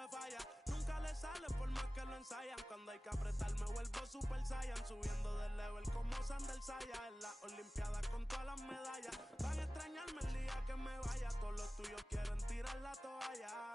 se falla. Nunca le sale por más que lo ensayan. Cuando hay que apretar me vuelvo super saiyan. Subiendo de level como Sander Saya. En las olimpiadas con todas las medallas. Van a extrañarme el día que me vaya. Todos los tuyos quieren tirar la toalla.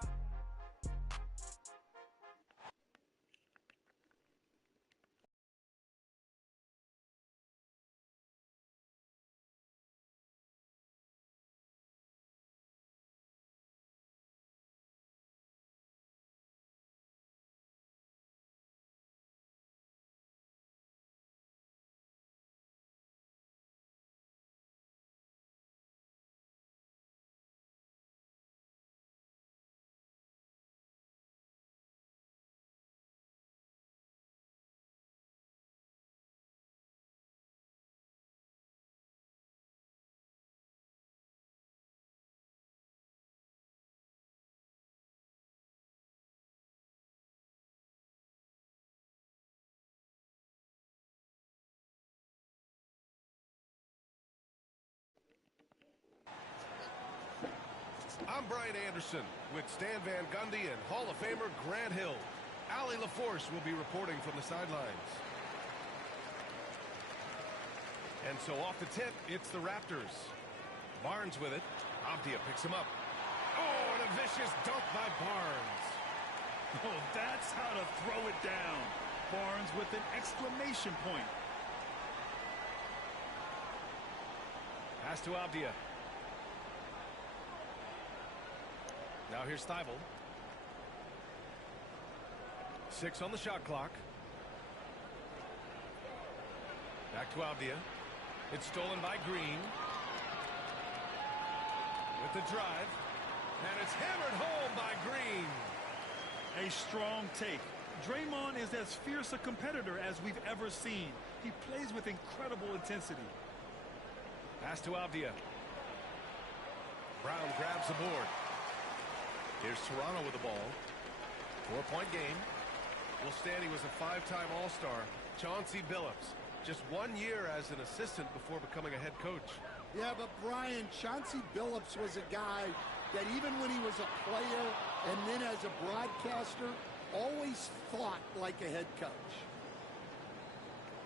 I'm Brian Anderson with Stan Van Gundy and Hall of Famer Grant Hill. Allie LaForce will be reporting from the sidelines. And so off the tip, it's the Raptors. Barnes with it. Avdia picks him up. Oh, and a vicious dunk by Barnes. Oh, that's how to throw it down. Barnes with an exclamation point. Pass to Avdia. Now here's Thibault. 6 on the shot clock. Back to Avdia. It's stolen by Green. With the drive. And it's hammered home by Green. A strong take. Draymond is as fierce a competitor as we've ever seen. He plays with incredible intensity. Pass to Avdia. Brown grabs the board. Here's Toronto with the ball. 4-point game. Will Stanley was a 5-time All-Star. Chauncey Billups, just 1 year as an assistant before becoming a head coach. Yeah, but Brian, Chauncey Billups was a guy that even when he was a player and then as a broadcaster, always thought like a head coach.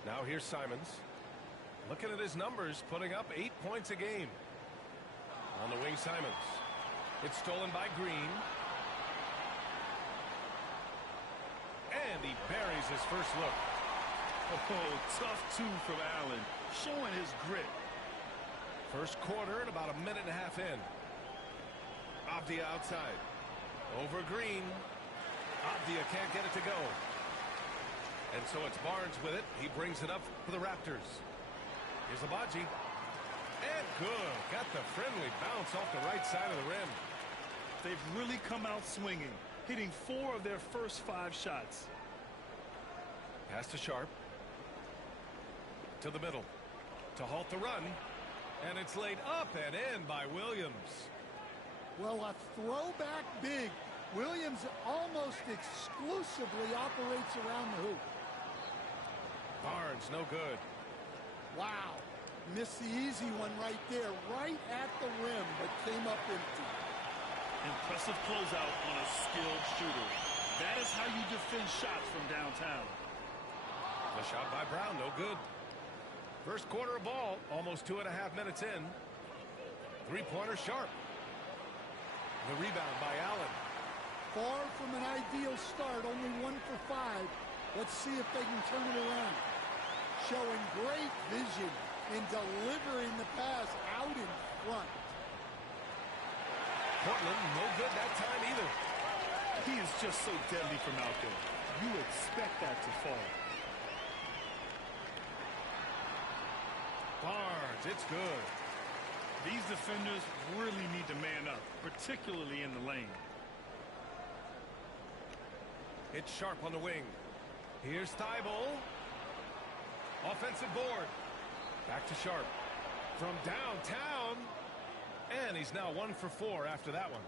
Now here's Simons. Looking at his numbers, putting up 8 points a game. On the wing, Simons. It's stolen by Green. And he buries his first look. Oh, tough two from Allen, showing his grit. First quarter and about a minute and a half in. Avdia outside. Over Green. Avdia can't get it to go. And so it's Barnes with it. He brings it up for the Raptors. Here's Abaji. And good. Got the friendly bounce off the right side of the rim. They've really come out swinging, hitting 4 of their first 5 shots. Pass to Sharp. To the middle. To halt the run. And it's laid up and in by Williams. Well, a throwback big. Williams almost exclusively operates around the hoop. Barnes, no good. Wow. Missed the easy one right there, right at the rim, but came up empty. Impressive closeout on a skilled shooter. That is how you defend shots from downtown. The shot by Brown, no good. First quarter of ball, almost 2.5 minutes in. Three-pointer Sharp. The rebound by Allen. Far from an ideal start, only 1 for 5. Let's see if they can turn it around. Showing great vision in delivering the pass out in front. Portland, no good that time either. He is just so deadly from out there. You expect that to fall. Barnes, it's good. These defenders really need to man up, particularly in the lane. It's Sharp on the wing. Here's Thibault. Offensive board. Back to Sharp. From downtown. And he's now 1 for 4 after that one.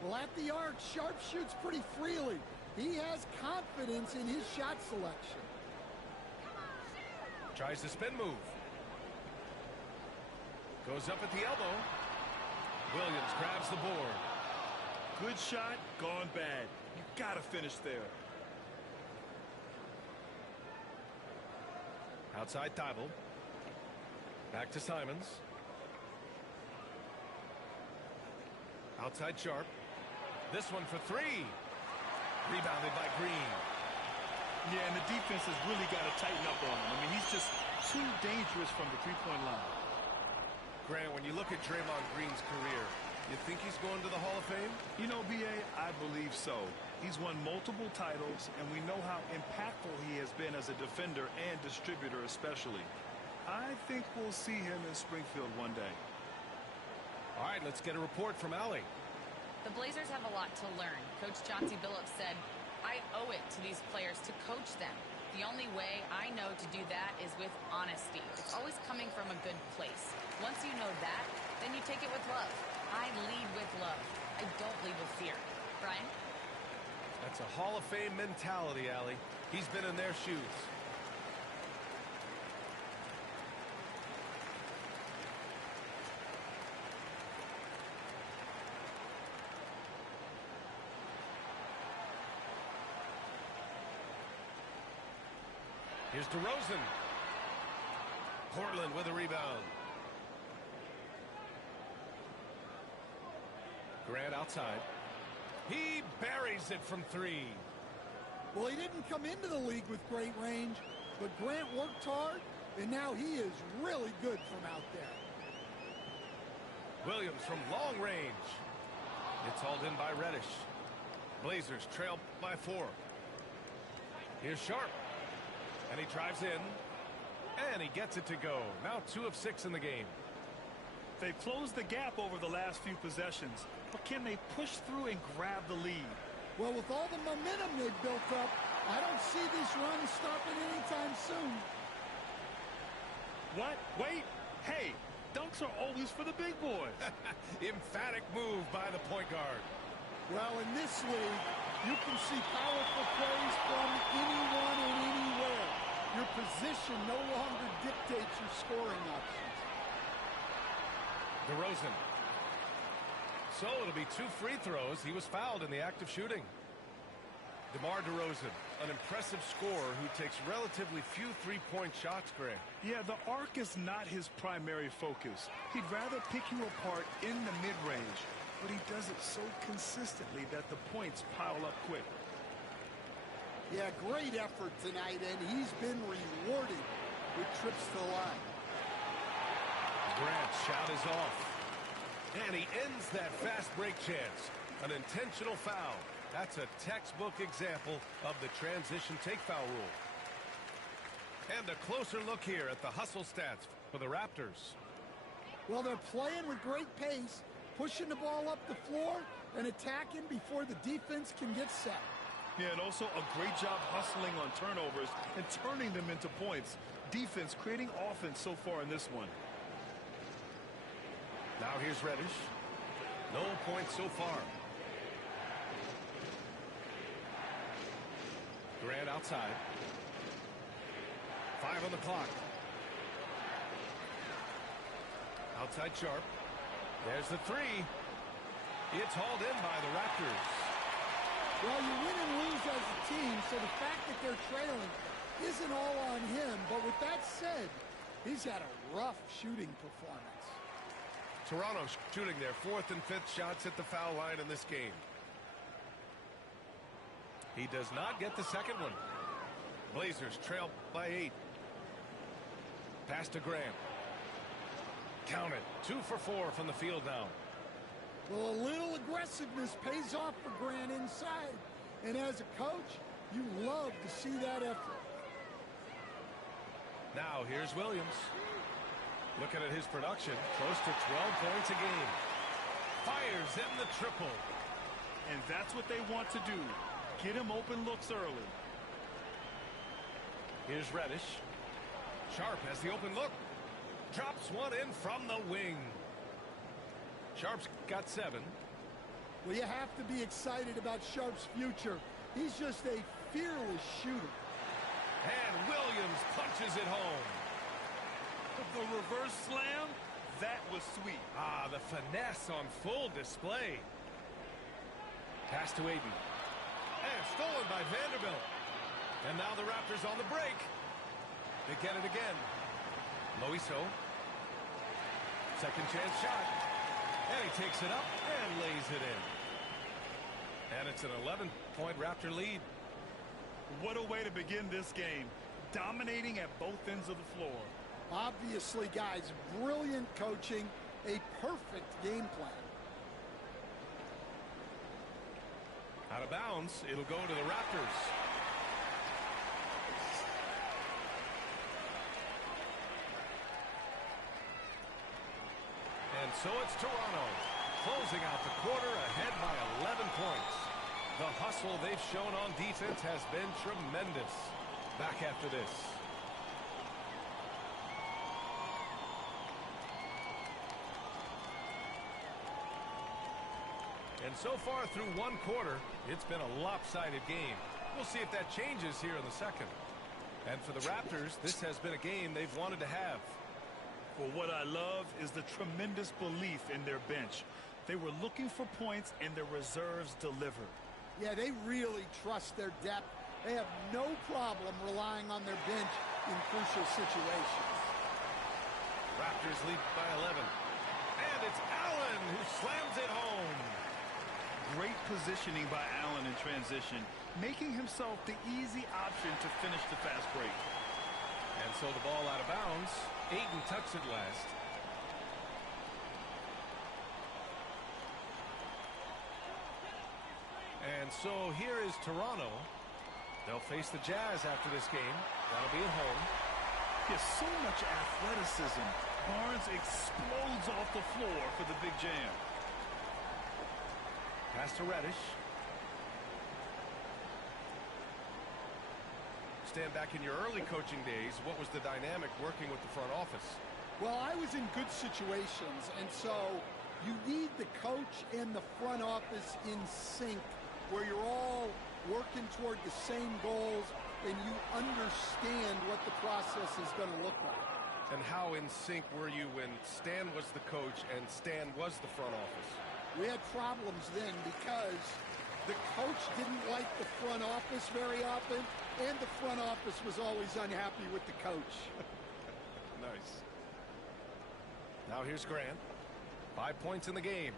Well, at the arc, Sharp shoots pretty freely. He has confidence in his shot selection. Tries the spin move. Goes up at the elbow. Williams grabs the board. Good shot, gone bad. You got to finish there. Outside Thibault. Back to Simons. Outside Sharp. This one for three. Rebounded by Green. Yeah, and the defense has really got to tighten up on him. I mean, he's just too dangerous from the three-point line. Grant, when you look at Draymond Green's career, you think he's going to the Hall of Fame? You know, B.A., I believe so. He's won multiple titles, and we know how impactful he has been as a defender and distributor especially. I think we'll see him in Springfield one day. All right, let's get a report from Allie. The Blazers have a lot to learn. Coach Chauncey Billups said, I owe it to these players to coach them. The only way I know to do that is with honesty. It's always coming from a good place. Once you know that, then you take it with love. I lead with love. I don't lead with fear. Brian? That's a Hall of Fame mentality, Allie. He's been in their shoes. Here's DeRozan. Portland with a rebound. Grant outside. He buries it from three. Well, he didn't come into the league with great range, but Grant worked hard, and now he is really good from out there. Williams from long range. It's hauled in by Reddish. Blazers trail by 4. Here's Sharp. And he drives in. And he gets it to go. Now 2 of 6 in the game. They've closed the gap over the last few possessions, but can they push through and grab the lead? Well, with all the momentum they've built up, I don't see this run stopping anytime soon. What? Wait. Hey, dunks are always for the big boys. Emphatic move by the point guard. Well, in this league, you can see powerful plays from anyone and anywhere. Your position no longer dictates your scoring options. DeRozan. So it'll be 2 free throws. He was fouled in the act of shooting. DeMar DeRozan, an impressive scorer who takes relatively few three-point shots, Grant. Yeah, the arc is not his primary focus. He'd rather pick you apart in the mid-range, but he does it so consistently that the points pile up quick. Yeah, great effort tonight, and he's been rewarded with trips to the line. Grant's shot is off. And he ends that fast break chance. An intentional foul. That's a textbook example of the transition take foul rule. And a closer look here at the hustle stats for the Raptors. Well, they're playing with great pace, pushing the ball up the floor and attacking before the defense can get set. Yeah, and also a great job hustling on turnovers and turning them into points. Defense creating offense so far in this one. Now here's Reddish. No points so far. Grant outside. 5 on the clock. Outside Sharp. There's the 3. It's hauled in by the Raptors. Well, you win and lose as a team, so the fact that they're trailing isn't all on him. But with that said, he's had a rough shooting performance. Toronto shooting their 4th and 5th shots at the foul line in this game. He does not get the second one. Blazers trail by 8. Pass to Grant. Count it. 2 for 4 from the field now. Well, a little aggressiveness pays off for Grant inside. And as a coach, you love to see that effort. Now here's Williams. Looking at his production, close to 12 points a game. Fires in the triple. And that's what they want to do. Get him open looks early. Here's Reddish. Sharp has the open look. Drops one in from the wing. Sharp's got 7. Well, you have to be excited about Sharp's future. He's just a fearless shooter. And Williams punches it home. The reverse slam, that was sweet. Ah, the finesse on full display. Pass to Aiden. And rebound by Vanderbilt. And now the Raptors on the break. They get it again. Loiso. Second chance shot. And he takes it up and lays it in. And it's an 11-point Raptor lead. What a way to begin this game. Dominating at both ends of the floor. Obviously, guys, brilliant coaching, a perfect game plan. Out of bounds, it'll go to the Raptors. And so it's Toronto, closing out the quarter ahead by 11 points. The hustle they've shown on defense has been tremendous. Back after this. And so far through one quarter, it's been a lopsided game. We'll see if that changes here in the second. And for the Raptors, this has been a game they've wanted to have. Well, what I love is the tremendous belief in their bench. They were looking for points, and their reserves delivered. Yeah, they really trust their depth. They have no problem relying on their bench in crucial situations. Raptors lead by 11. And it's Allen who slams it home. Great positioning by Allen in transition, making himself the easy option to finish the fast break. And so the ball out of bounds. Ayton tucks it last. And so here is Toronto. They'll face the Jazz after this game. That'll be at home. There's so much athleticism. Barnes explodes off the floor for the big jam. Pass to Reddish. Stand back in your early coaching days, what was the dynamic working with the front office? Well, I was in good situations, and so you need the coach and the front office in sync, where you're all working toward the same goals and you understand what the process is going to look like. And how in sync were you when Stan was the coach and Stan was the front office? We had problems then because the coach didn't like the front office very often, and the front office was always unhappy with the coach. Nice. Now here's Grant. 5 points in the game.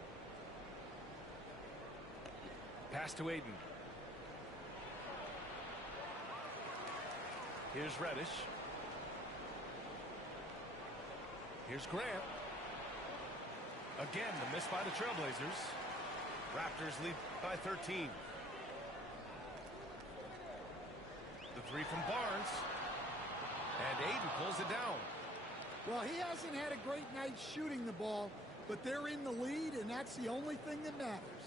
Pass to Ayton. Here's Reddish. Here's Grant. Again, the miss by the Trailblazers. Raptors lead by 13. The three from Barnes. And Ayton pulls it down. Well, he hasn't had a great night shooting the ball, but they're in the lead, and that's the only thing that matters.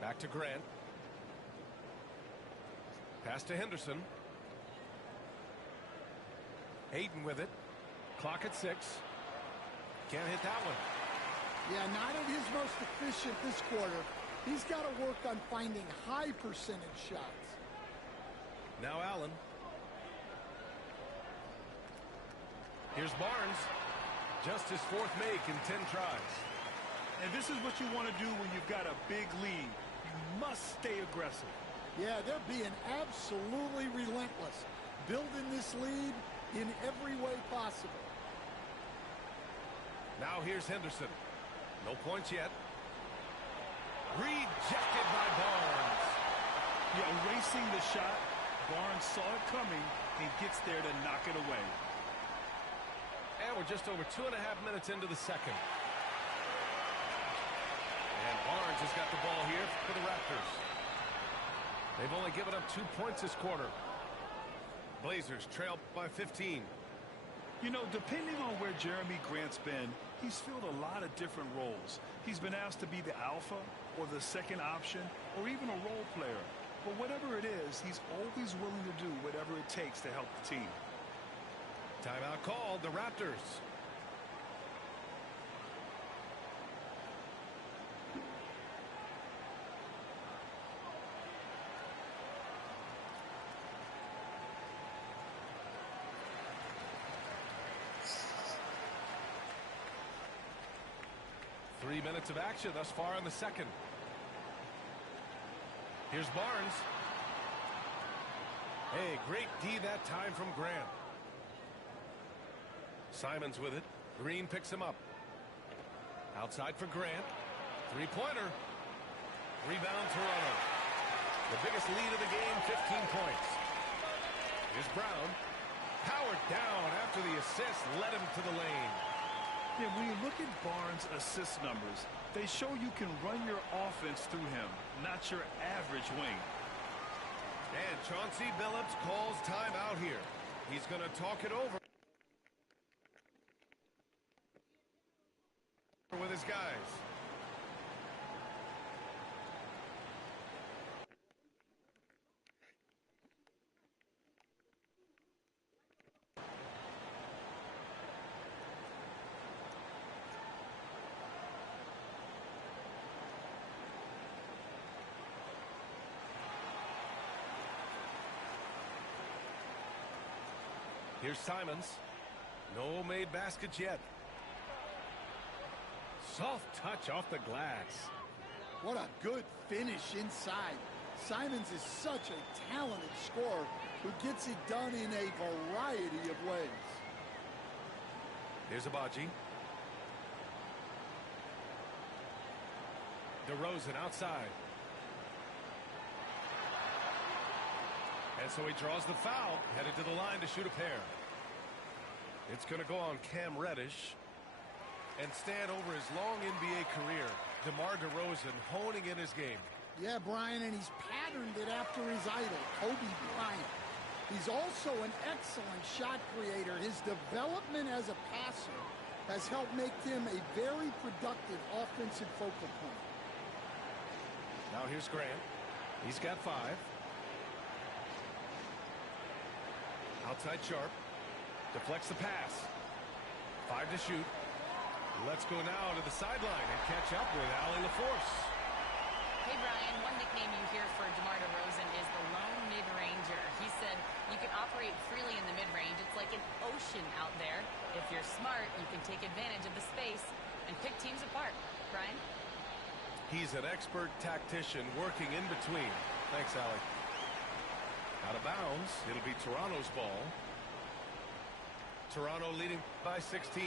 Back to Grant. Pass to Henderson. Ayton with it. Clock at 6. Can't hit that one. Yeah, not at his most efficient this quarter. He's got to work on finding high percentage shots. Now Allen. Here's Barnes. Just his fourth make in 10 tries. And this is what you want to do when you've got a big lead. You must stay aggressive. Yeah, they're being absolutely relentless, building this lead in every way possible. Now here's Henderson. No points yet. Rejected by Barnes. Yeah, erasing the shot. Barnes saw it coming and gets there to knock it away. And we're just over 2.5 minutes into the second. And Barnes has got the ball here for the Raptors. They've only given up 2 points this quarter. Blazers trail by 15. You know, depending on where Jeremy Grant's been, he's filled a lot of different roles. He's been asked to be the alpha or the second option or even a role player. But whatever it is, he's always willing to do whatever it takes to help the team. Timeout called, the Raptors. Three minutes of action thus far in the second. Here's Barnes. Hey, great D that time from Grant. Simons with it. Green picks him up. Outside for Grant. Three-pointer. Rebound Toronto. The biggest lead of the game, 15 points. Here's Brown. Powered down after the assist led him to the lane. Yeah, when you look at Barnes' assist numbers, they show you can run your offense through him, not your average wing. And Chauncey Billups calls timeout here. He's going to talk it over with his guys. Here's Simons. No made baskets yet. Soft touch off the glass. What a good finish inside. Simons is such a talented scorer who gets it done in a variety of ways. Here's Abaji. DeRozan outside. And so he draws the foul, headed to the line to shoot a pair. It's going to go on Cam Reddish and stand over his long NBA career. DeMar DeRozan honing in his game. Yeah, Brian, and he's patterned it after his idol, Kobe Bryant. He's also an excellent shot creator. His development as a passer has helped make him a very productive offensive focal point. Now here's Grant. He's got 5. Outside Sharp. Deflects the pass. 5 to shoot. Let's go now to the sideline and catch up with Allie LaForce. Hey, Brian, one nickname you hear for DeMar DeRozan is the lone mid-ranger. He said you can operate freely in the mid-range. It's like an ocean out there. If you're smart, you can take advantage of the space and pick teams apart. Brian? He's an expert tactician working in between. Thanks, Allie. Out of bounds. It'll be Toronto's ball. Toronto leading by 16.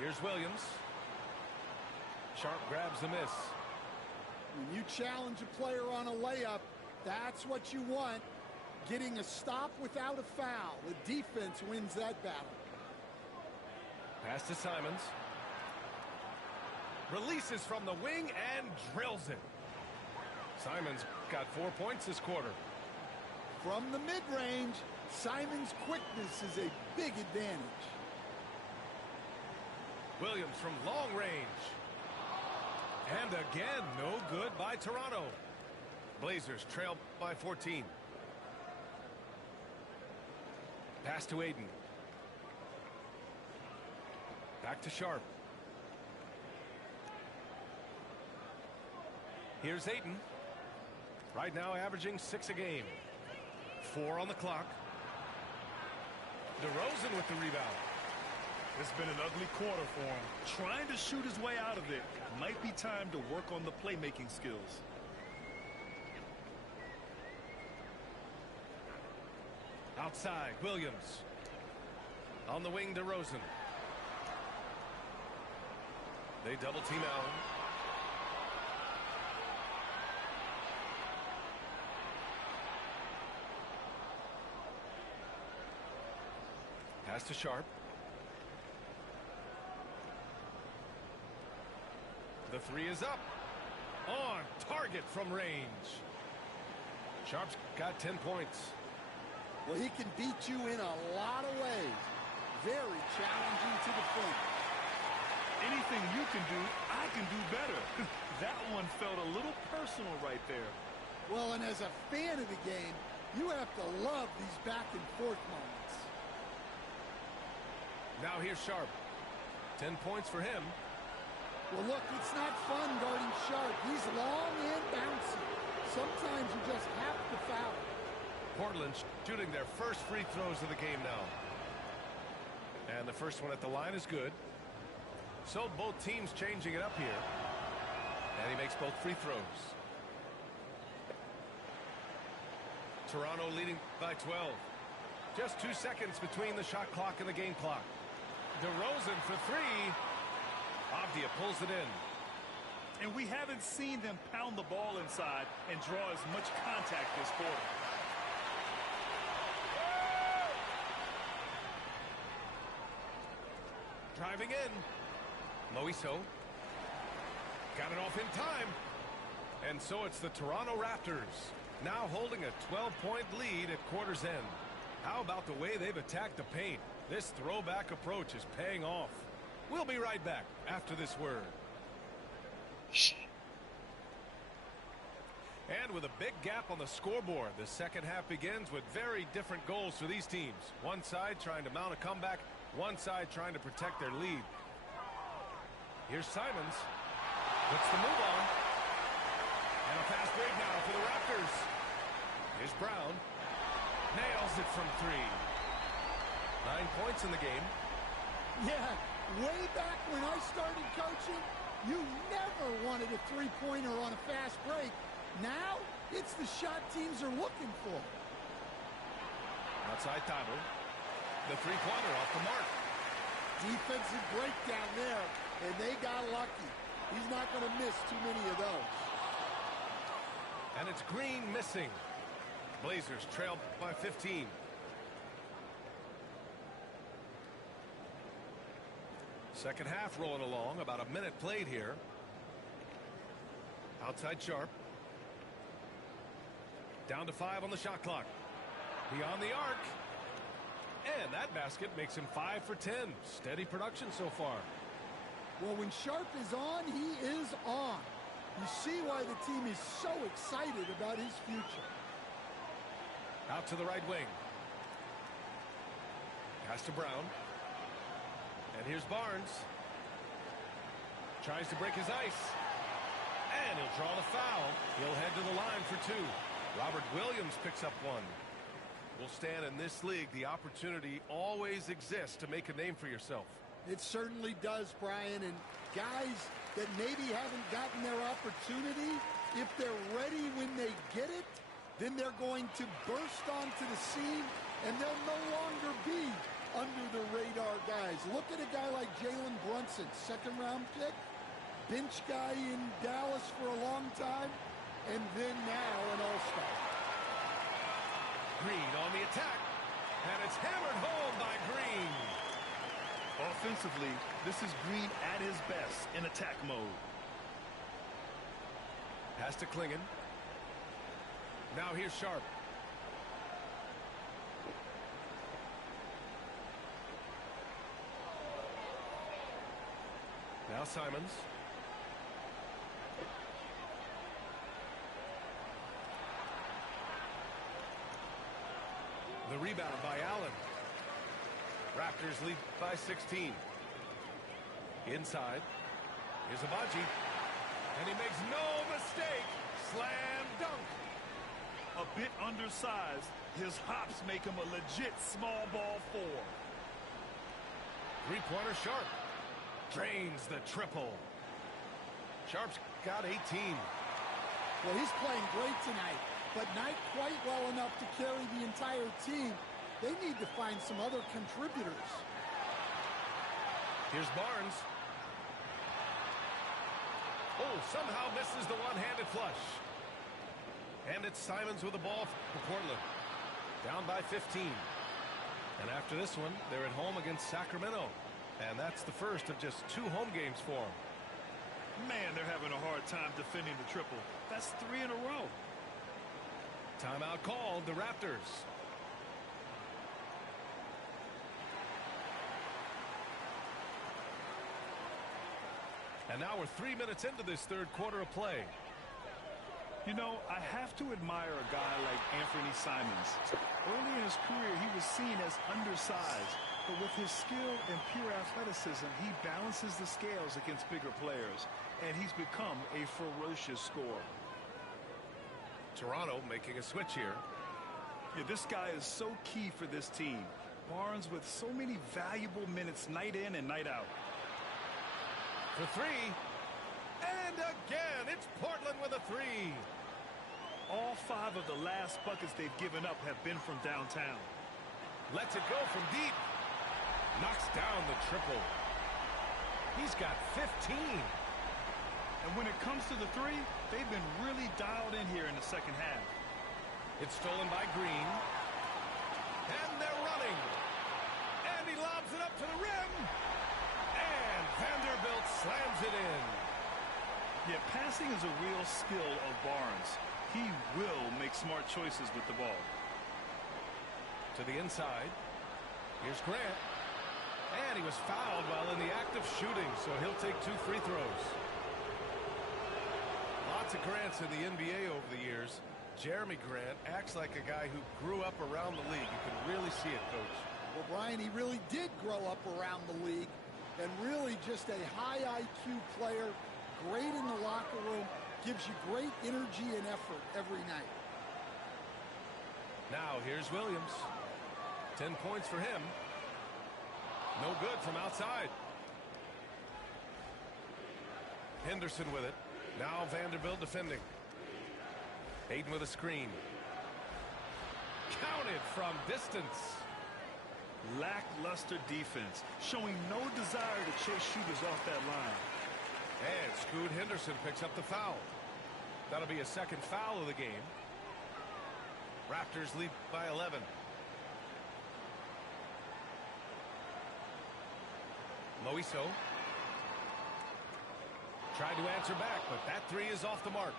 Here's Williams. Sharp grabs the miss. When you challenge a player on a layup, that's what you want. Getting a stop without a foul. The defense wins that battle. Pass to Simons. Releases from the wing and drills it. Simons got 4 points this quarter. From the mid-range, Simons' quickness is a big advantage. Williams from long range. And again, no good by Toronto. Blazers trail by 14. Pass to Aiden. Back to Sharp. Here's Aiden. Right now averaging 6 a game. 4 on the clock. DeRozan with the rebound. It's been an ugly quarter for him. Trying to shoot his way out of it. Might be time to work on the playmaking skills. Outside, Williams. On the wing, DeRozan. They double team Allen. Pass to Sharp. The 3 is up. On target from range. Sharp's got 10 points. Well, he can beat you in a lot of ways. Very challenging to defend. Anything you can do, I can do better. That one felt a little personal right there. Well, and as a fan of the game, you have to love these back and forth moments. Now here's Sharp. 10 points for him. Well, look, it's not fun guarding Sharp. He's long and bouncy. Sometimes you just have to foul. Portland shooting their first free throws of the game now. And the first one at the line is good. So both teams changing it up here. And he makes both free throws. Toronto leading by 12. Just 2 seconds between the shot clock and the game clock. DeRozan for three. Avdia pulls it in. And we haven't seen them pound the ball inside and draw as much contact this quarter. Driving in. Moiso. Got it off in time. And so it's the Toronto Raptors now holding a 12-point lead at quarter's end. How about the way they've attacked the paint? This throwback approach is paying off. We'll be right back after this word. And with a big gap on the scoreboard, the second half begins with very different goals for these teams. One side trying to mount a comeback, one side trying to protect their lead. Here's Simons. Puts the move on. And a fast break now for the Raptors. Here's Brown. Nails it from three. 9 points in the game. Yeah, way back when I started coaching, you never wanted a three-pointer on a fast break. Now, it's the shot teams are looking for. Outside Tabo. The three-pointer off the mark. Defensive breakdown there, and they got lucky. He's not going to miss too many of those. And it's Green missing. Blazers trail by 15. Second half rolling along. About a minute played here. Outside Sharp. Down to 5 on the shot clock. Beyond the arc. And that basket makes him 5 for 10. Steady production so far. Well, when Sharp is on, he is on. You see why the team is so excited about his future. Out to the right wing. Pass to Brown. And here's Barnes. Tries to break his ice. And he'll draw the foul. He'll head to the line for two. Robert Williams picks up one. Will stand in this league. The opportunity always exists to make a name for yourself. It certainly does, Brian. And guys that maybe haven't gotten their opportunity, if they're ready when they get it, then they're going to burst onto the scene, and they'll no longer be under the radar guys. Look at a guy like Jalen Brunson, second-round pick, bench guy in Dallas for a long time, and then now an all-star. Green on the attack, and it's hammered home by Green. Offensively, this is Green at his best in attack mode. Pass to Klingon. Now here's Sharp. Now Simons. The rebound by Allen. Raptors lead by 16. Inside. Here's Abaji. And he makes no mistake. Slam dunk. A bit undersized, his hops make him a legit small ball four. Three-pointer Sharp. Drains the triple. Sharp's got 18. Well, he's playing great tonight, but not quite well enough to carry the entire team. They need to find some other contributors. Here's Barnes. Oh, somehow misses the one-handed flush. And it's Simons with the ball for Portland. Down by 15. And after this one, they're at home against Sacramento. And that's the first of just 2 home games for them. Man, they're having a hard time defending the triple. That's 3 in a row. Timeout called, the Raptors. And now we're 3 minutes into this third quarter of play. You know, I have to admire a guy like Anthony Simons. Early in his career, he was seen as undersized, but with his skill and pure athleticism, he balances the scales against bigger players, and he's become a ferocious scorer. Toronto making a switch here. Yeah, this guy is so key for this team. Barnes with so many valuable minutes night in and night out. For three. And again, it's Portland with a three. Off 5 of the last buckets they've given up have been from downtown. Lets it go from deep. Knocks down the triple. He's got 15. And when it comes to the three, they've been really dialed in here in the second half. It's stolen by Green. And they're running. And he lobs it up to the rim. And Vanderbilt slams it in. Yeah, passing is a real skill of Barnes. He will make smart choices with the ball. To the inside. Here's Grant. And he was fouled while in the act of shooting, so he'll take 2 free throws. Lots of Grants in the NBA over the years. Jeremy Grant acts like a guy who grew up around the league. You can really see it, Coach. Well, Brian, he really did grow up around the league, and really just a high IQ player, great in the locker room, gives you great energy and effort every night. Now here's Williams. 10 points for him. No good from outside. Henderson with it. Now Vanderbilt defending. Hayden with a screen. Counted from distance. Lackluster defense, showing no desire to chase shooters off that line. And Scoot Henderson picks up the foul. That'll be a second foul of the game. Raptors lead by 11. Moiso tried to answer back, but that three is off the mark.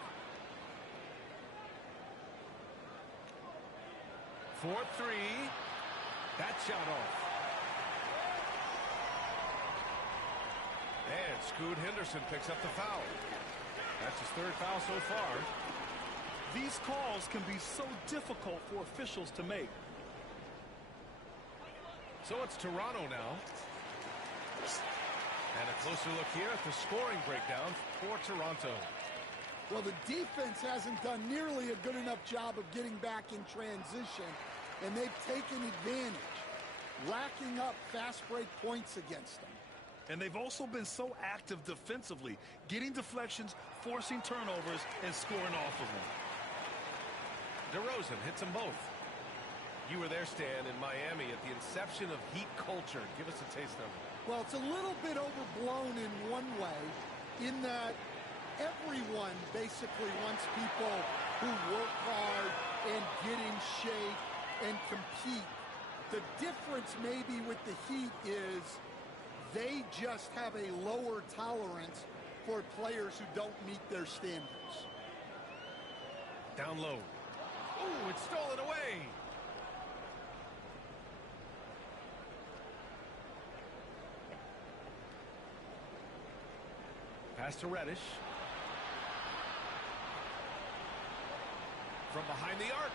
4-3. That shot off. And Scoot Henderson picks up the foul. That's his 3rd foul so far. These calls can be so difficult for officials to make. So it's Toronto now. And a closer look here at the scoring breakdown for Toronto. Well, the defense hasn't done nearly a good enough job of getting back in transition, and they've taken advantage, racking up fast break points against them. And they've also been so active defensively, getting deflections, forcing turnovers, and scoring off of them. DeRozan hits them both. You were there, Stan, in Miami at the inception of Heat culture. Give us a taste of it. Well, it's a little bit overblown in one way, in that everyone basically wants people who work hard and get in shape and compete. The difference maybe with the Heat is they just have a lower tolerance for players who don't meet their standards. Down low. Ooh, it's stolen away. Pass to Reddish. From behind the arc.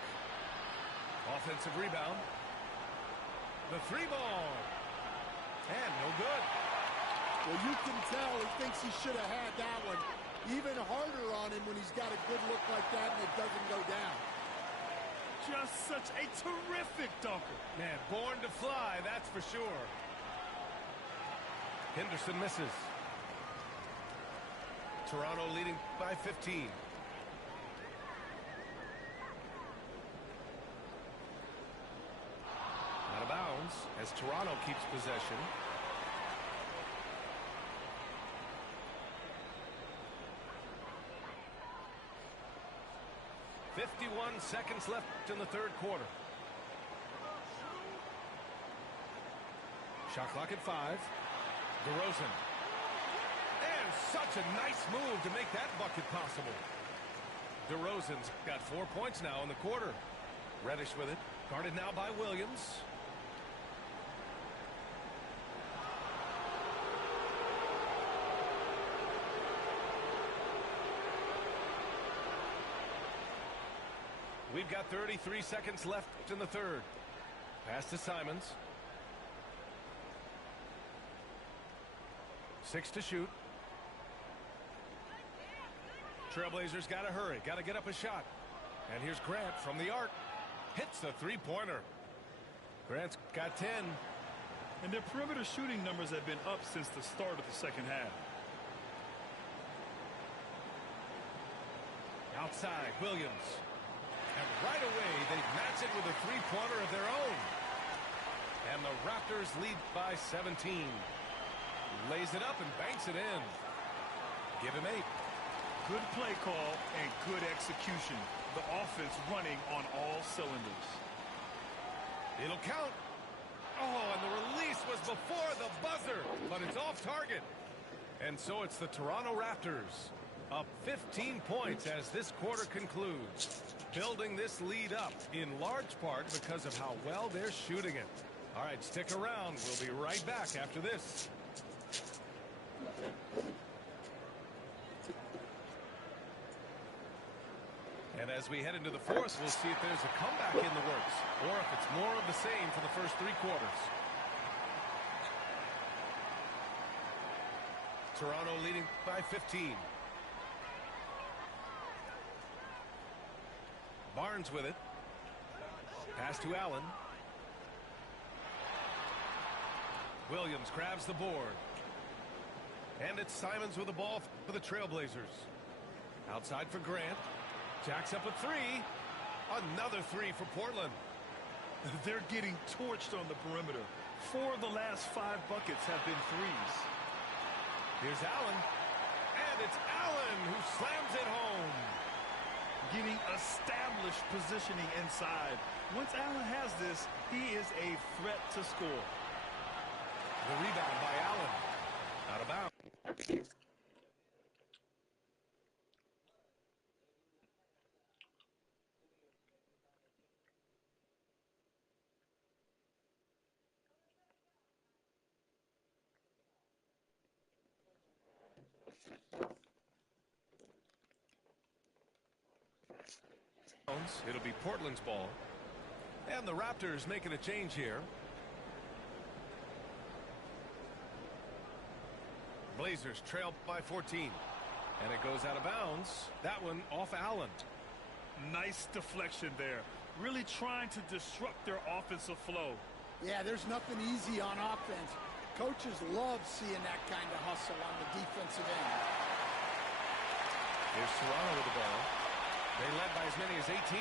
Offensive rebound. The 3-ball. And no good. Well, you can tell he thinks he should have had that one even harder on him when he's got a good look like that and it doesn't go down. Just such a terrific dunker. Man, born to fly, that's for sure. Henderson misses. Toronto leading by 15. Out of bounds as Toronto keeps possession. .51 seconds left in the 3rd quarter. Shot clock at 5. DeRozan. And such a nice move to make that bucket possible. DeRozan's got 4 points now in the quarter. Reddish with it. Guarded now by Williams. We've got 33 seconds left in the 3rd. Pass to Simons. 6 to shoot. Trailblazers got to hurry. Got to get up a shot. And here's Grant from the arc. Hits the 3-pointer. Grant's got 10. And their perimeter shooting numbers have been up since the start of the second half. Outside, Williams. with a three-pointer of their own. And the Raptors lead by 17. Lays it up and banks it in. Give him 8. Good play call and good execution. The offense running on all cylinders. It'll count. Oh, and the release was before the buzzer, but it's off target. And so it's the Toronto Raptors up 15 points as this quarter concludes, building this lead up in large part because of how well they're shooting it. All right, stick around. We'll be right back after this. And as we head into the fourth, we'll see if there's a comeback in the works or if it's more of the same for the first 3 quarters. Toronto leading by 15. Barnes with it. Pass to Allen. Williams grabs the board. And it's Simons with the ball for the Trailblazers. Outside for Grant. Jacks up a 3. Another 3 for Portland. They're getting torched on the perimeter. 4 of the last 5 buckets have been threes. Here's Allen. And it's Allen who slams it home. Getting established positioning inside. Once Allen has this, he is a threat to score. The rebound by Allen. Out of bounds. It'll be Portland's ball. And the Raptors making a change here. Blazers trail by 14. And it goes out of bounds. That one off Allen. Nice deflection there. Really trying to disrupt their offensive flow. Yeah, there's nothing easy on offense. Coaches love seeing that kind of hustle on the defensive end. Here's Toronto with the ball. They led by as many as 18.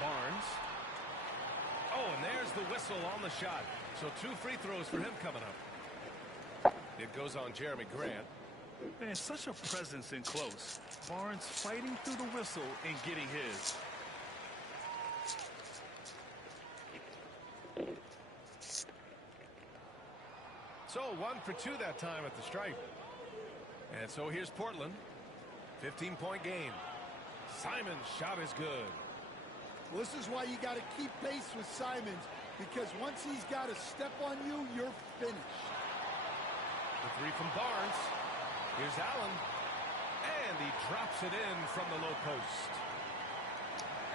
Barnes. Oh, and there's the whistle on the shot. So 2 free throws for him coming up. It goes on Jeremy Grant. Man, such a presence in close. Barnes fighting through the whistle and getting his. So 1 for 2 that time at the stripe. And so here's Portland. 15-point game. Simons' shot is good. Well, this is why you got to keep pace with Simons, because once he's got a step on you, you're finished. The 3 from Barnes. Here's Allen. And he drops it in from the low post.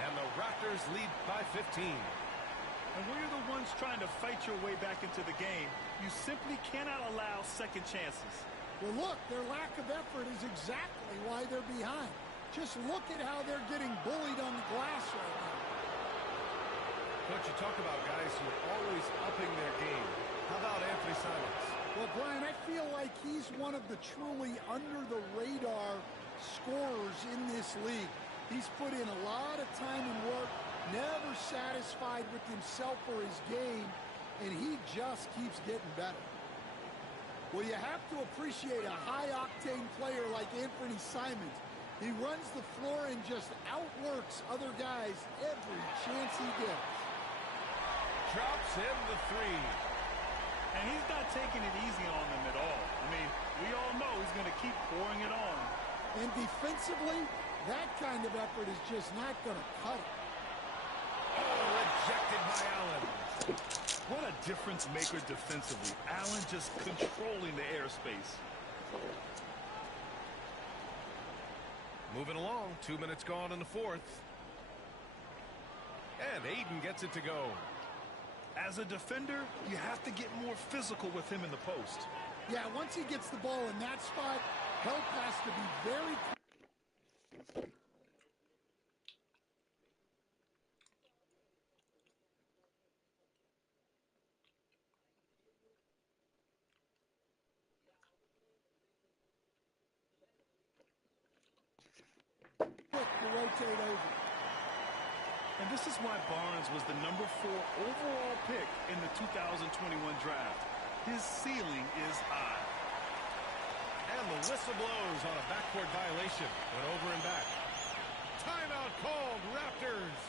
And the Raptors lead by 15. And when you're the ones trying to fight your way back into the game, you simply cannot allow second chances. Well, look, their lack of effort is exactly why they're behind. Just look at how they're getting bullied on the glass right now. Coach, you talk about guys who are always upping their game. How about Anthony Simons? Well, Brian, I feel like he's one of the truly under-the-radar scorers in this league. He's put in a lot of time and work, never satisfied with himself or his game, and he just keeps getting better. Well, you have to appreciate a high-octane player like Anthony Simons. He runs the floor and just outworks other guys every chance he gets. Drops in the 3. And he's not taking it easy on them at all. I mean, we all know he's going to keep pouring it on. And defensively, that kind of effort is just not going to cut it. Oh, rejected by Allen. What a difference maker defensively. Allen just controlling the airspace. Moving along, 2 minutes gone in the fourth. And Aiden gets it to go. As a defender, you have to get more physical with him in the post. Yeah, once he gets the ball in that spot, help has to be very... quick to rotate over. And this is why Barnes was the #4 overall pick in the 2021 draft. His ceiling is high. And the whistle blows on a backcourt violation. Went over and back. Timeout called, Raptors.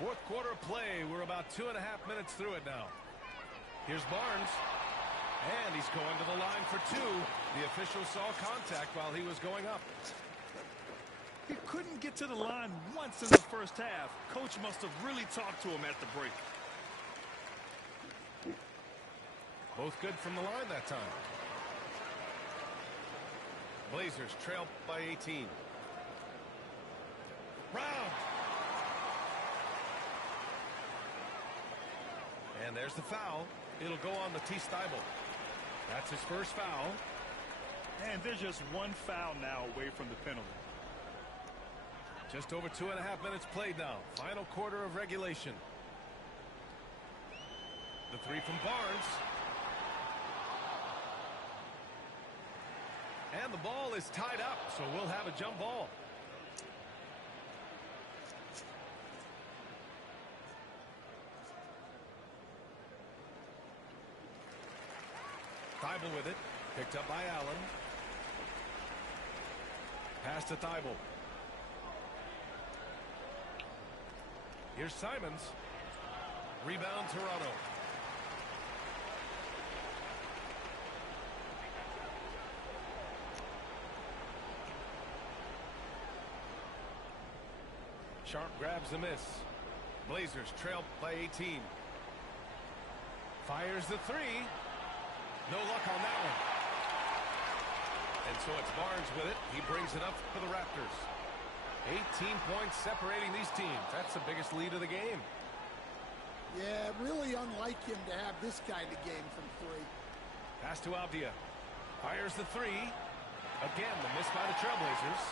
Fourth quarter of play. We're about 2.5 minutes through it now. Here's Barnes. And he's going to the line for two. The official saw contact while he was going up. He couldn't get to the line once in the first half. Coach must have really talked to him at the break. Both good from the line that time. Blazers trail by 18. Brown. And there's the foul. It'll go on the T-Stiebel. That's his first foul. And there's just one foul now away from the penalty. Just over 2.5 minutes played now. Final quarter of regulation. The three from Barnes. And the ball is tied up, so we'll have a jump ball. Thibault with it. Picked up by Allen. Pass to Thibault. Here's Simons. Rebound Toronto. Sharp grabs the miss. Blazers trail by 18. Fires the three. No luck on that one. And so it's Barnes with it. He brings it up for the Raptors. 18 points separating these teams. That's the biggest lead of the game. Yeah, really unlike him to have this kind of game from three. Pass to Avdia. Fires the three. Again, the miss by the Trailblazers.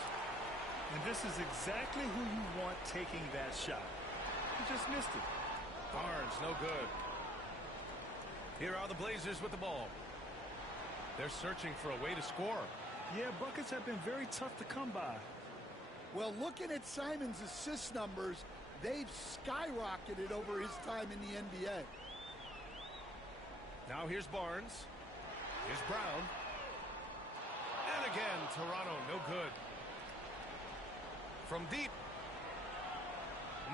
And this is exactly who you want taking that shot. He just missed it. Barnes, no good. Here are the Blazers with the ball. They're searching for a way to score. Yeah, buckets have been very tough to come by. Well, looking at Simons' assist numbers, they've skyrocketed over his time in the NBA. Now here's Barnes. Here's Brown. And again, Toronto, no good. From deep.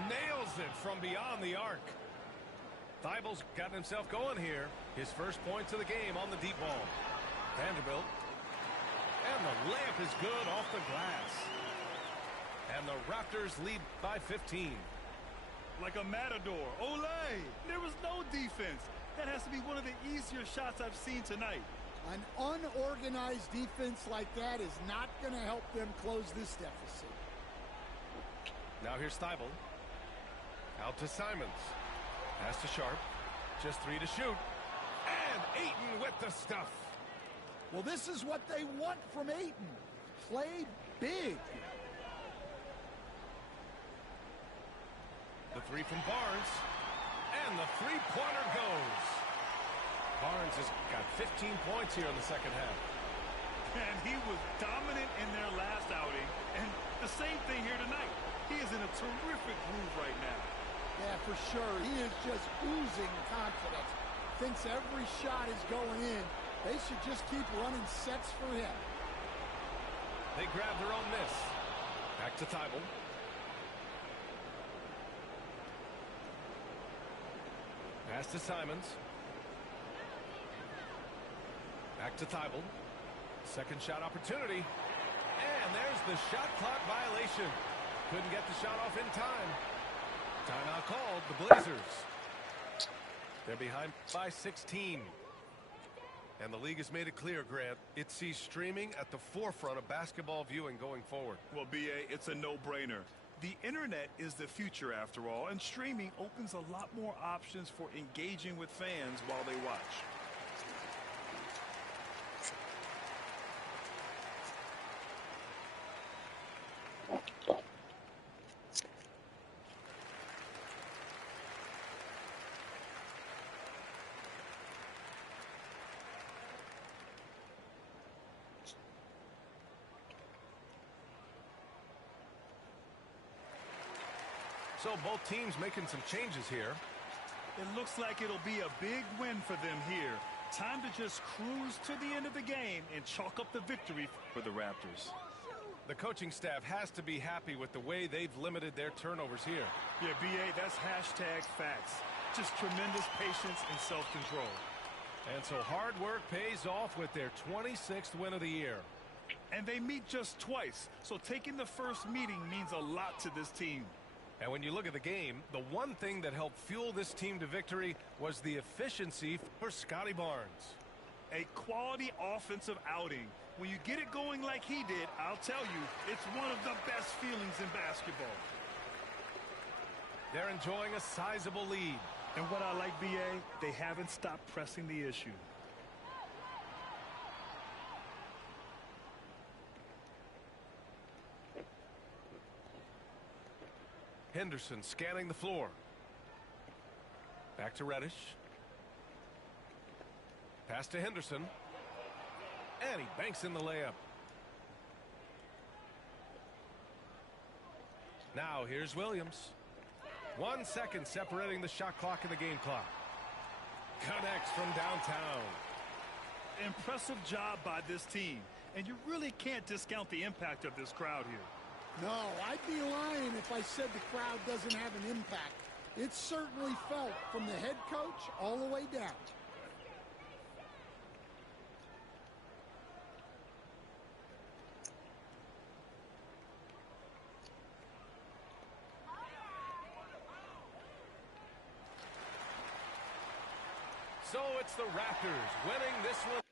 Nails it from beyond the arc. Thibault's gotten himself going here. His first points of the game on the deep ball. Vanderbilt. And the layup is good off the glass. And the Raptors lead by 15. Like a matador. Olay! There was no defense. That has to be one of the easier shots I've seen tonight. An unorganized defense like that is not going to help them close this deficit. Now here's Thibault. Out to Simons. Pass to Sharp. Just three to shoot. And Ayton with the stuff. Well, this is what they want from Ayton. Play big. The three from Barnes. And the three-pointer goes. Barnes has got 15 points here in the second half. And he was dominant in their last outing. And the same thing here tonight. He is in a terrific groove right now. Yeah, for sure. He is just oozing confidence. Thinks every shot is going in. They should just keep running sets for him. They grab their own miss. Back to Thibault. Pass to Simons. Back to Thibault. Second shot opportunity. And there's the shot clock violation. Couldn't get the shot off in time. Timeout called. The Blazers. They're behind by 16. And the league has made it clear, Grant, it sees streaming at the forefront of basketball viewing going forward. Well, B.A., it's a no-brainer. The internet is the future after all, and streaming opens a lot more options for engaging with fans while they watch. So both teams making some changes here. It looks like it'll be a big win for them here. Time to just cruise to the end of the game and chalk up the victory for the Raptors. The coaching staff has to be happy with the way they've limited their turnovers here. Yeah, BA, that's hashtag facts. Just tremendous patience and self-control. And so hard work pays off with their 26th win of the year. And they meet just twice, so taking the first meeting means a lot to this team. And when you look at the game, the one thing that helped fuel this team to victory was the efficiency for Scotty Barnes. A quality offensive outing. When you get it going like he did, I'll tell you, it's one of the best feelings in basketball. They're enjoying a sizable lead. And what I like, BA, they haven't stopped pressing the issue. Henderson scanning the floor. Back to Reddish. Pass to Henderson. And he banks in the layup. Now here's Williams. 1 second separating the shot clock and the game clock. Connects from downtown. Impressive job by this team. And you really can't discount the impact of this crowd here. No, I'd be lying if I said the crowd doesn't have an impact. It's certainly felt from the head coach all the way down. So it's the Raptors winning this one.